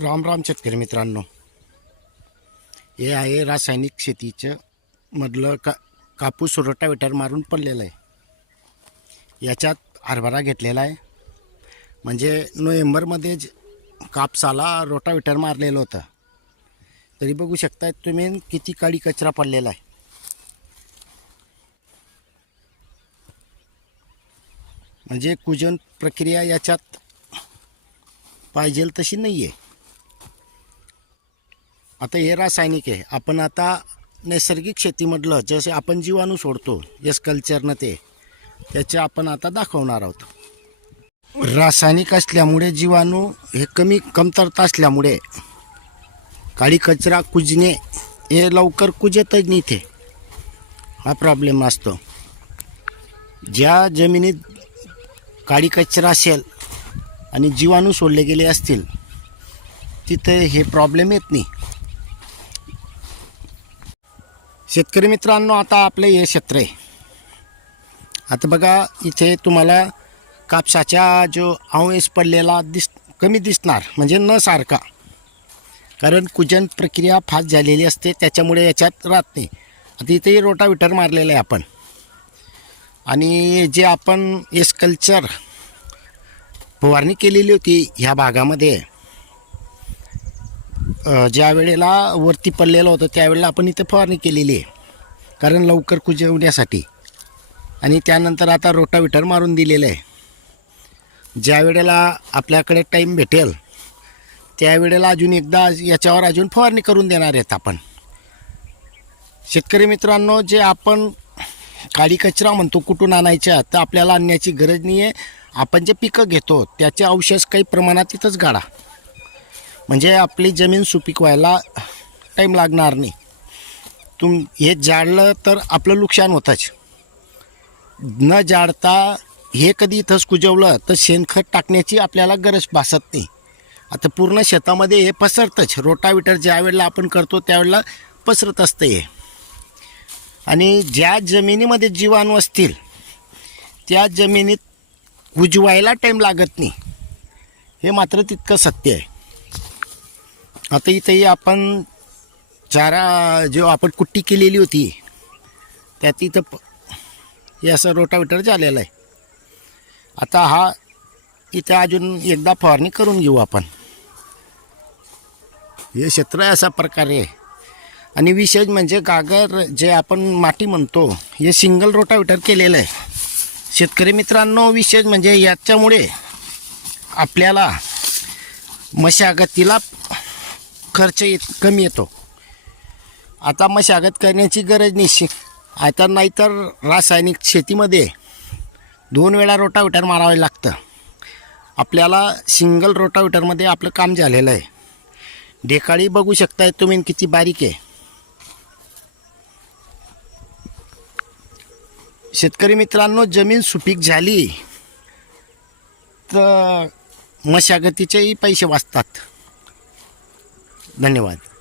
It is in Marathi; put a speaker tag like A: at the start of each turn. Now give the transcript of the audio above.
A: राम राम शेतकरी मित्रांनो. हे आहे रासायनिक शेतीचं मधलं का कापूस रोटावेटर मारून पडलेलं आहे. याच्यात हरभरा घेतलेला आहे. म्हणजे नोव्हेंबरमध्ये ज- कापसाला रोटावेटर मारलेलं होतं. तरी बघू शकताय तुम्ही किती काळी कचरा पडलेला आहे. म्हणजे कुजन प्रक्रिया याच्यात पाहिजेल तशी नाही आहे आता हे रासायनिक आहे. आपण आता नैसर्गिक शेतीमधलं जसे आपण जीवाणू सोडतो यस कल्चरनं ते त्याचे आपण आता दाखवणार आहोत. रासायनिक असल्यामुळे जीवाणू हे कमी कमतरता असल्यामुळे काळी कचरा कुजणे हे लवकर कुजतच नाही ते. हा प्रॉब्लेम असतो. ज्या जमिनीत काळी कचरा असेल आणि जीवाणू सोडले गेले असतील तिथे हे प्रॉब्लेम येत नाही. शेतकरी मित्रांनो आता आपलं हे क्षेत्र आहे. आता बघा इथे तुम्हाला कापसाच्या जो अवयस पडलेला दिस कमी दिसणार म्हणजे न सारखा. कारण कुजन प्रक्रिया फास्ट झालेली असते त्याच्यामुळे याच्यात राहत नाही. आता इथेही रोटाविटर मारलेलं आहे आपण. आणि जे आपण एसकल्चर फवारणी केलेली होती ह्या भागामध्ये ज्या वेळेला वरती पडलेलं होतं त्यावेळेला आपण इथं फवारणी केलेली आहे. कारण लवकर कुजवण्यासाठी आणि त्यानंतर आता रोटाविटर मारून दिलेलं आहे. ज्या वेळेला आपल्याकडे टाईम भेटेल त्यावेळेला अजून एकदा याच्यावर अजून फवारणी करून देणार आहेत आपण. शेतकरी मित्रांनो जे आपण काळी कचरा म्हणतो कुठून आणायच्या तर आपल्याला आणण्याची गरज नाही आहे आपण जे पिकं घेतो त्याचे अवशेष काही प्रमाणात तिथंच गाडा. म्हणजे आपली जमीन सुपीक व्हायला टाईम लागणार नाही. तुम हे जाळलं तर आपलं नुकसान होतंच. न जाळता हे कधी इथंच कुजवलं तर शेणखत टाकण्याची आपल्याला गरज भासत नाही. आता पूर्ण शेतामध्ये हे पसरतंच. रोटाविटर ज्या वेळेला आपण करतो त्यावेळेला पसरत असतं हे. आणि ज्या जमिनीमध्ये जीवाणू असतील त्या जमिनीत कुजवायला टाईम लागत नाही. हे मात्र तितकं सत्य आहे. आता इथेही आपण चारा जो आपण कुट्टी केलेली होती त्यात इथं प- हे असं रोटावेटर झालेलं आहे. आता हा इथं अजून एकदा फवारणी करून घेऊ आपण. हे क्षेत्र अशा प्रकारे. आहे आणि विशेष म्हणजे गागर जे आपण माती म्हणतो हे सिंगल रोटावेटर केलेलं आहे. शेतकरी मित्रांनो विशेष म्हणजे याच्यामुळे आपल्याला मशागतीला खर्च येत कमी येतो. आता मशागत करण्याची गरज नाही आता नाहीतर रासायनिक शेतीमध्ये दोन वेळा रोटाविटर मारावे लागतं. आपल्याला सिंगल रोटाविटरमध्ये आपलं काम झालेलं आहे. ढेकाळी बघू शकताय तुम्ही किती बारीक आहे. शेतकरी मित्रांनो जमीन सुपीक झाली तर मशागतीचेही पैसे वाचतात. धन्यवाद.